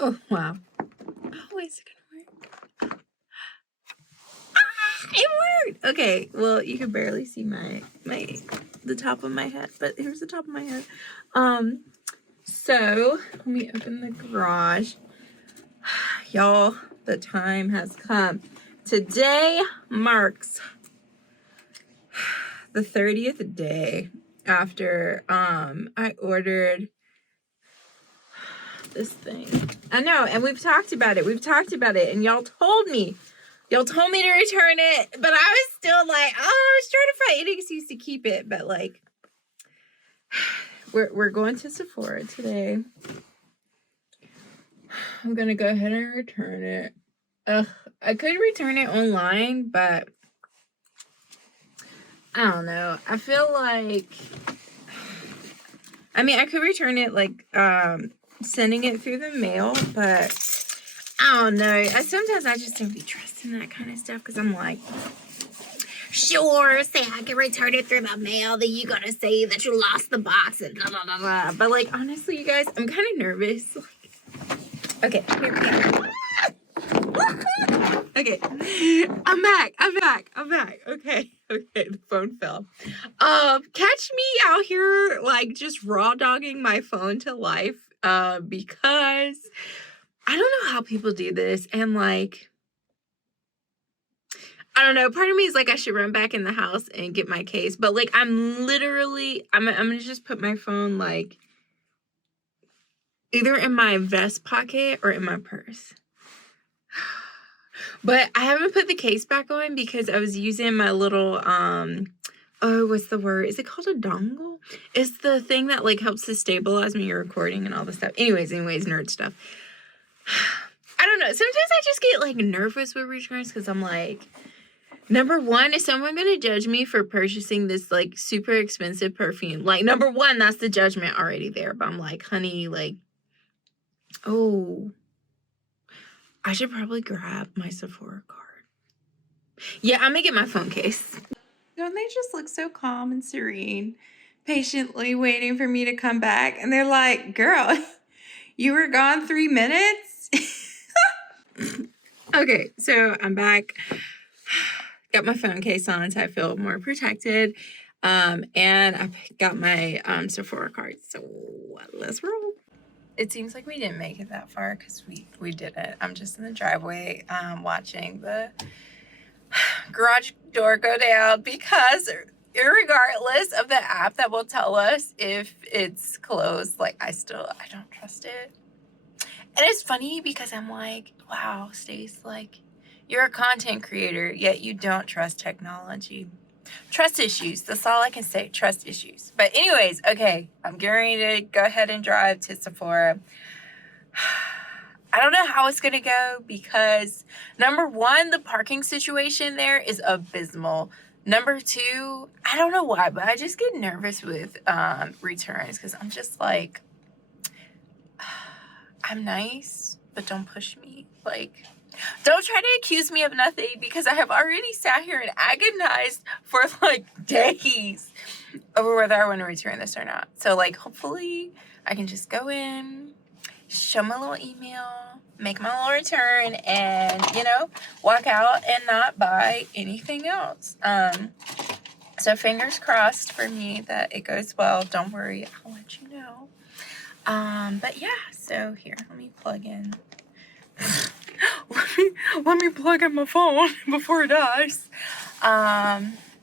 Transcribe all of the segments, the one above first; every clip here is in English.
Oh, wow. Oh, is it gonna work? It worked! Okay, well, you can barely see the top of my head, but here's the top of my head. So, let me open the garage. Y'all, the time has come. Today marks the 30th day after I ordered this thing. I know, and we've talked about it, and y'all told me to return it, but I was still like, oh, I was trying to find an excuse to keep it, but like, we're going to Sephora today. I'm gonna go ahead and return it. I could return it online, but I don't know. I feel like, I mean, I could return it like sending it through the mail, but I don't know. Sometimes I just don't be trusting that kind of stuff, because I'm like, sure, say I can return it through the mail, then you gotta say that you lost the box and blah, blah, blah, blah. But like, honestly, you guys, I'm kind of nervous. Okay, here we go. Okay, I'm back. Okay, the phone fell. Catch me out here, like, just raw dogging my phone to life, because I don't know how people do this, and like, I don't know, part of me is like, I should run back in the house and get my case, but like, I'm gonna just put my phone like either in my vest pocket or in my purse. But I haven't put the case back on because I was using my little, oh, what's the word? Is it called a dongle? It's the thing that like helps to stabilize when you're recording and all this stuff. Anyways, nerd stuff. I don't know. Sometimes I just get like nervous with returns because I'm like, number one, is someone going to judge me for purchasing this like super expensive perfume? Like, number one, that's the judgment already there. But I'm like, honey, like, oh, I should probably grab my Sephora card. Yeah, I'm gonna get my phone case. Don't they just look so calm and serene, patiently waiting for me to come back? And they're like, girl, you were gone 3 minutes? Okay, so I'm back. Got my phone case on so I feel more protected. And I got my Sephora card. So let's roll. It seems like we didn't make it that far because we didn't. I'm just in the driveway watching the garage door go down because irregardless of the app that will tell us if it's closed, like I don't trust it. And it's funny because I'm like, wow, Stace, like, you're a content creator, yet you don't trust technology. Trust issues. That's all I can say. Trust issues. But anyways, okay, I'm getting ready to go ahead and drive to Sephora. I don't know how it's going to go because, number one, the parking situation there is abysmal. Number two, I don't know why, but I just get nervous with returns because I'm just like, I'm nice, but don't push me. Like, don't try to accuse me of nothing because I have already sat here and agonized for like days over whether I want to return this or not. So like, hopefully I can just go in, show my little email, make my little return, and, you know, walk out and not buy anything else. So fingers crossed for me that it goes well. Don't worry, I'll let you know. But yeah, so here, let me plug in. let me plug in my phone before it dies.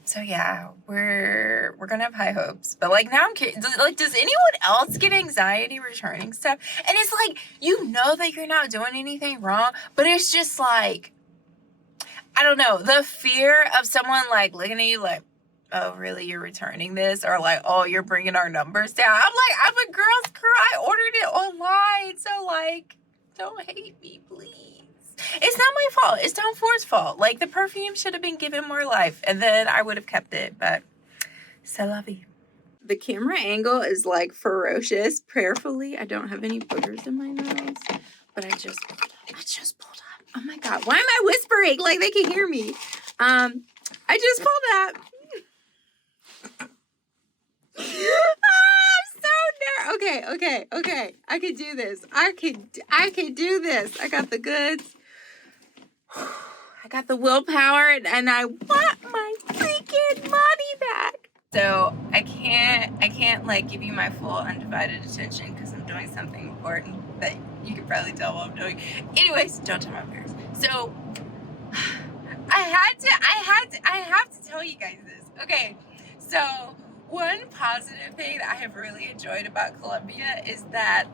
So yeah, we're gonna have high hopes. But like, now I'm curious, does anyone else get anxiety returning stuff? And it's like, you know that you're not doing anything wrong, but it's just like, I don't know, the fear of someone like looking at you like, oh, really, you're returning this? Or like, oh, you're bringing our numbers down. I'm like, I'm a girl's crew. I ordered it online. So like, don't hate me, please. It's not my fault. It's Tom Ford's fault. Like, the perfume should have been given more life, and then I would have kept it, but c'est la vie. The camera angle is like ferocious. Prayerfully, I don't have any boogers in my nose, but I just pulled up. Oh my God, why am I whispering? Like, they can hear me. I just pulled up. I'm so Okay. I could do this. I could do this. I got the goods. I got the willpower, and I want my freaking money back. So I can't like give you my full undivided attention because I'm doing something important that you can probably tell what I'm doing. Anyways, don't tell my parents. So I have to tell you guys this. Okay, so one positive thing that I have really enjoyed about Columbia is that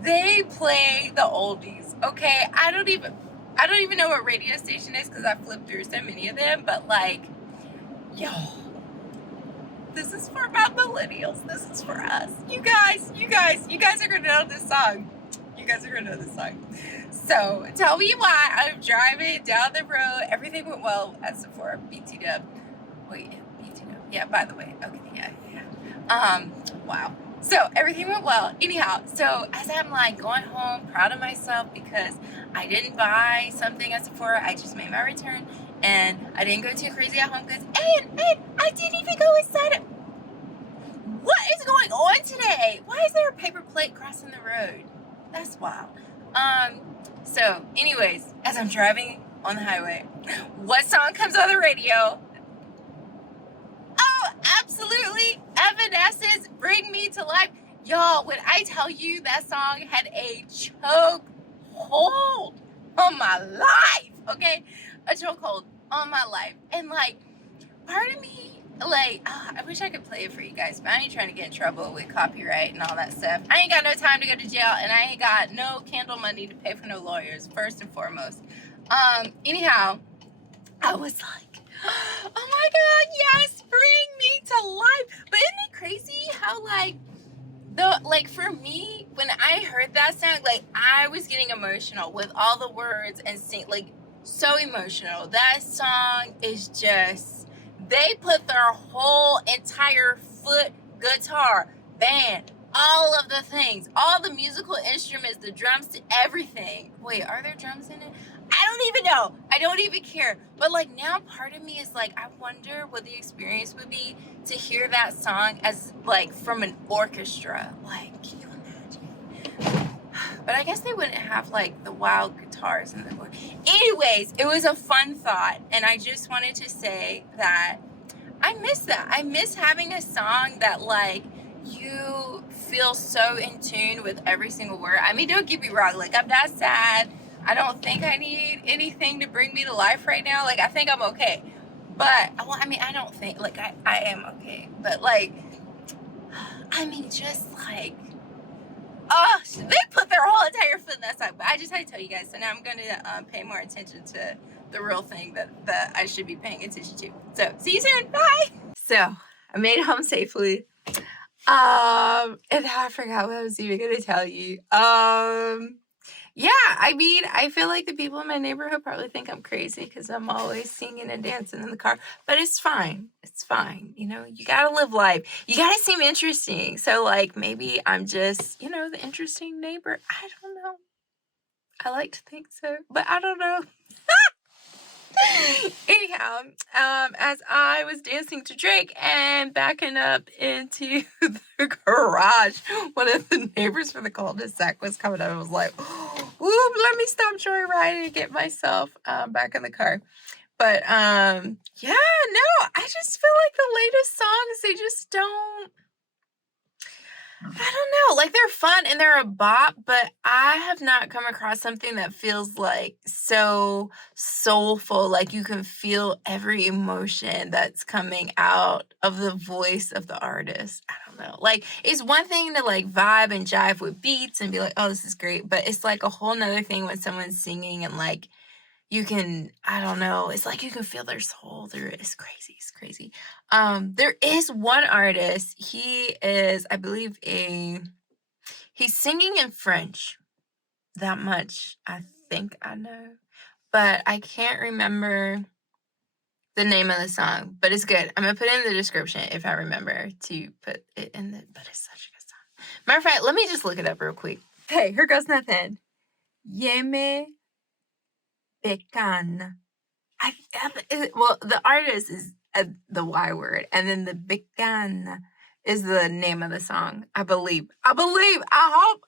they play the oldies. Okay, I don't even know what radio station is because I flipped through so many of them, but like, yo, this is for my millennials. This is for us. You guys are gonna know this song. You guys are gonna know this song. So tell me why I'm driving down the road. Everything went well at Sephora. BT Dub. Wait, BT Dub. Yeah, by the way. Okay, yeah. Wow. So everything went well. Anyhow, so as I'm like going home, proud of myself because I didn't buy something at Sephora. I just made my return and I didn't go too crazy at Home Goods. And I didn't even go inside it. What is going on today? Why is there a paper plate crossing the road? That's wild. So anyways, as I'm driving on the highway, what song comes on the radio? Oh, absolutely, Evanescence, Bring Me to Life. Y'all, when I tell you that song had a choke hold on my life, okay? A choke hold on my life. And like, part of me, like, I wish I could play it for you guys, but I ain't trying to get in trouble with copyright and all that stuff. I ain't got no time to go to jail, and I ain't got no candle money to pay for no lawyers, first and foremost. Anyhow, I was like, oh my God, yes, bring me to life. But isn't it crazy how, like, for me, when I heard that song, like, I was getting emotional with all the words and like, so emotional. That song is just, they put their whole entire foot, guitar, band, all of the things, all the musical instruments, the drums, everything. Wait, are there drums in it? I don't even know. I don't even care. But like now part of me is like, I wonder what the experience would be to hear that song as like from an orchestra. Like, can you imagine? But I guess they wouldn't have like the wild guitars and the. Anyways, it was a fun thought, and I just wanted to say that I miss that. I miss having a song that like you feel so in tune with every single word. I mean, don't get me wrong. Like, I'm not sad. I don't think I need anything to bring me to life right now. Like, I think I'm okay. But, well, I mean, I don't think, like, I am okay. But, like, I mean, just like, oh, they put their whole entire foot in that song. But I just had to tell you guys. So now I'm going to pay more attention to the real thing that I should be paying attention to. So, see you soon. Bye. So, I made it home safely. And I forgot what I was even going to tell you. Yeah, I mean, I feel like the people in my neighborhood probably think I'm crazy because I'm always singing and dancing in the car. But it's fine. It's fine. You know, you got to live life. You got to seem interesting. So, like, maybe I'm just, you know, the interesting neighbor. I don't know. I like to think so, but I don't know. Anyhow, as I was dancing to Drake and backing up into the garage, one of the neighbors from the cul-de-sac was coming up. I was like, ooh, let me stop joyriding and get myself back in the car. But yeah, no, I just feel like the latest songs, they just don't, I don't know, like they're fun and they're a bop, but I have not come across something that feels like so soulful, like you can feel every emotion that's coming out of the voice of the artist. I don't know. Like, it's one thing to like vibe and jive with beats and be like, oh, this is great, but it's like a whole nother thing when someone's singing and like you can, I don't know, it's like you can feel their soul through it. It's crazy. It's crazy. There is one artist. He is, I believe, he's singing in French. That much I think I know. But I can't remember the name of the song. But it's good. I'm going to put it in the description if I remember to put it in the, but it's such a good song. Matter of fact, let me just look it up real quick. Okay, here goes nothing. Yeme Bekan. Well, the artist is the Y word, and then the Bekan. is the name of the song. I believe. I hope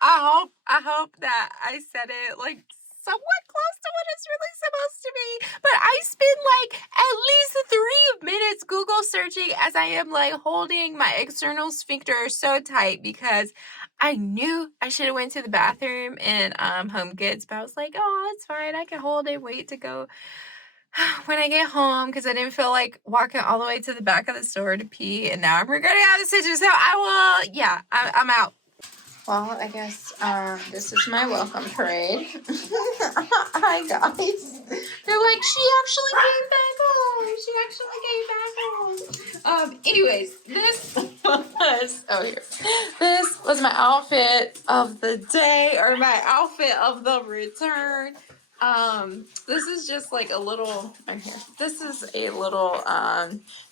that I said it like somewhat close to what it's really supposed to be. But I spend like at least 3 minutes Google searching as I am like holding my external sphincter so tight because I knew I should have went to the bathroom in Home Goods, but I was like, oh, it's fine. I can hold it, wait to go when I get home because I didn't feel like walking all the way to the back of the store to pee, and now I'm regretting that decision. So I'm out. Well, I guess this is my welcome parade. Hi guys. They're like, she actually came back home. Anyways, this was my outfit of the day, or my outfit of the return. This is just like a little, right here. This is a little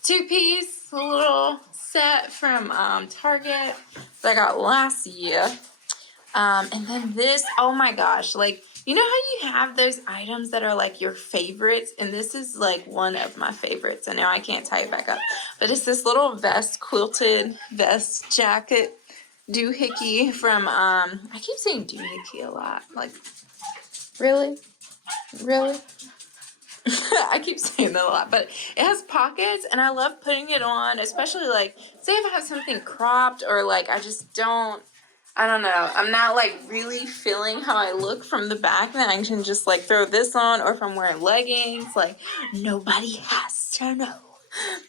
two-piece, a little set from Target that I got last year. And then this, oh my gosh, like, you know how you have those items that are like your favorites? And this is like one of my favorites. And now I can't tie it back up. But it's this little vest, quilted vest jacket doohickey from, I keep saying doohickey a lot. Like, really? Really? I keep saying that a lot, but it has pockets and I love putting it on, especially like, say if I have something cropped or like I just don't, I don't know, I'm not like really feeling how I look from the back, then I can just like throw this on, or if I'm wearing leggings, like nobody has to know.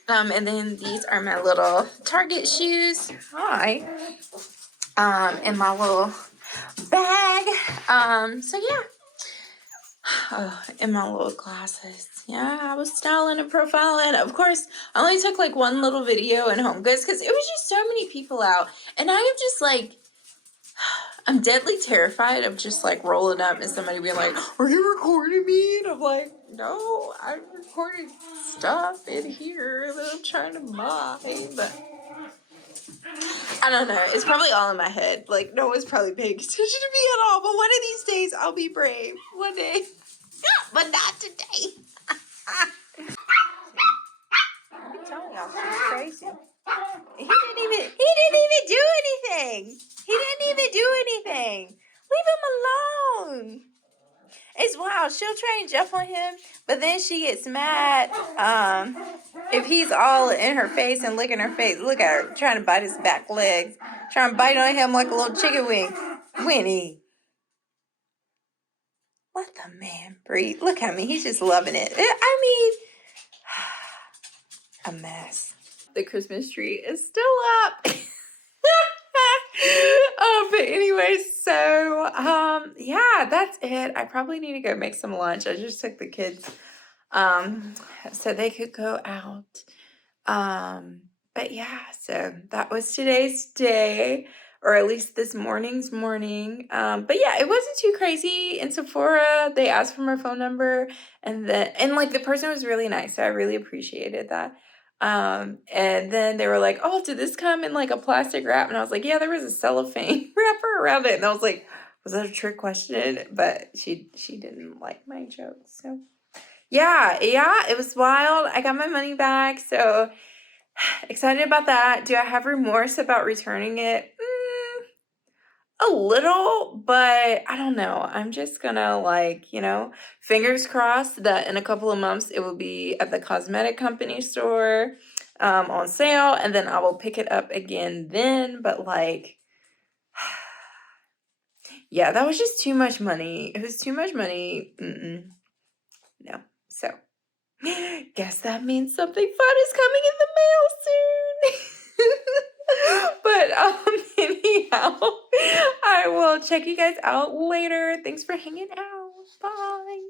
And then these are my little Target shoes. Hi. In my little bag. So yeah. Oh, and my little glasses. Yeah, I was styling and profiling. Of course, I only took like one little video in Home Goods because it was just so many people out. And I am just like, I'm deadly terrified of just like rolling up and somebody being like, are you recording me? And I'm like, no, I'm recording stuff in here that I'm trying to buy. But I don't know. It's probably all in my head. Like, no one's probably paying attention to me at all. But one of these days, I'll be brave. One day. But not today. I'm telling y'all, she's crazy. He didn't even do anything. Leave him alone. It's wild. She'll try and jump on him, but then she gets mad if he's all in her face and licking her face. Look at her trying to bite his back legs, trying to bite on him like a little chicken wing. Winnie, let the man breathe. Look at me. He's just loving it. I mean, a mess. The Christmas tree is still up. But anyway, so yeah, that's it. I probably need to go make some lunch. I just took the kids so they could go out. But yeah, so that was today's day, or at least this morning's morning. But yeah, it wasn't too crazy. In Sephora, they asked for my phone number, and like the person was really nice, so I really appreciated that. And then they were like, oh, did this come in like a plastic wrap? And I was like, yeah, there was a cellophane wrapper around it. And I was like, was that a trick question? But she didn't like my jokes. So yeah, it was wild. I got my money back. So excited about that. Do I have remorse about returning it? A little, but I don't know. I'm just gonna like, fingers crossed that in a couple of months it will be at the cosmetic company store on sale, and then I will pick it up again then. But like, yeah, that was just too much money. It was too much money. No. So guess that means something fun is coming in the mail soon. But anyhow, I will check you guys out later. Thanks for hanging out. Bye.